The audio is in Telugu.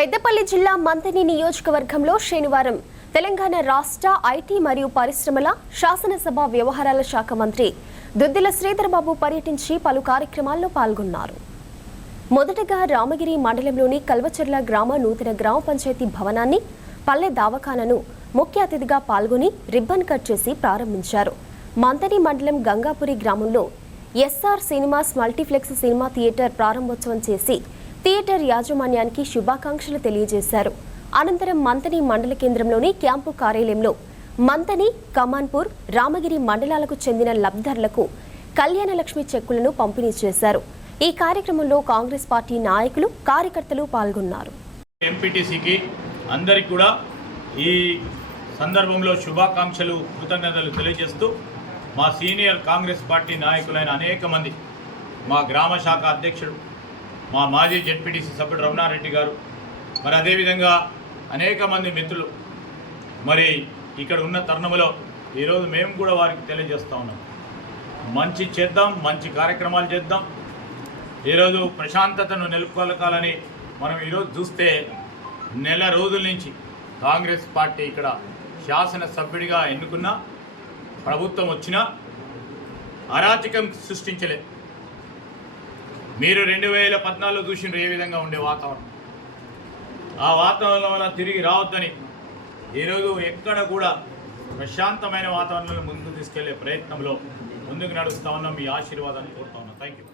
పెద్దపల్లి జిల్లా మంథని నియోజకవర్గంలో శనివారం తెలంగాణ రాష్ట్ర ఐటీ మరియు పరిశ్రమల శాసనసభ వ్యవహారాల శాఖ మంత్రి దుద్దిల శ్రీధర్ బాబు పర్యటించి పలు కార్యక్రమాల్లో పాల్గొన్నారు. మొదటగా రామగిరి మండలంలోని కల్వచెర్ల గ్రామ నూతన గ్రామ పంచాయతీ భవనాన్ని, పల్లె దవాఖానాను ముఖ్య అతిథిగా పాల్గొని రిబ్బన్ కట్ చేసి ప్రారంభించారు. మంథని మండలం గంగాపురి గ్రామంలో SR cinemas multiplex cinema theatre ప్రారంభోత్సవం చేసి థియేటర్ యాజమాన్యానికి శుభాకాంక్షలు తెలియజేశారు. అనంతరం మంథని మండల కేంద్రంలోని క్యాంపు కార్యాలయంలో మంథని, కమాన్పూర్, రామగిరి మండలాలకు చెందిన లబ్ధిదారులకు కళ్యాణలక్ష్మి చెక్కులను పంపిణీ చేశారు. ఈ కార్యక్రమంలో కాంగ్రెస్ పార్టీ నాయకులు, కార్యకర్తలు పాల్గొన్నారు. ఎంపీటీసీకి అందరికీ కూడా ఈ సందర్భంలో శుభాకాంక్షలు, కృతజ్ఞతలు తెలియజేస్తూ మా సీనియర్ కాంగ్రెస్ పార్టీ నాయకులైన అనేక మంది, మా గ్రామ శాఖ అధ్యక్షుడు, మా మాజీ జెడ్పీటీసీ సభ్యుడు రమణారెడ్డి గారు, మరి అదేవిధంగా అనేక మంది మిత్రులు మరి ఇక్కడ ఉన్న తరుణంలో ఈరోజు మేము కూడా వారికి తెలియజేస్తూ ఉన్నాం. మంచి చేద్దాం, మంచి కార్యక్రమాలు చేద్దాం. ఈరోజు ప్రశాంతతను నెలకొల్పాలని మనం ఈరోజు చూస్తే నెల రోజుల నుంచి కాంగ్రెస్ పార్టీ ఇక్కడ శాసనసభ్యుడిగా ఎన్నుకున్న ప్రభుత్వం వచ్చినా అరాచకం సృష్టించలేదు. మీరు 2014 చూసినారు ఏ విధంగా ఉండే వాతావరణం. ఆ వాతావరణం వల్ల తిరిగి రావద్దని ఈరోజు ఎక్కడ కూడా ప్రశాంతమైన వాతావరణంలో ముందుకు తీసుకెళ్లే ప్రయత్నంలో ముందుకు నడుస్తూ ఉన్నాం. మీ ఆశీర్వాదాన్ని కోరుతా ఉన్నాం. Thank you.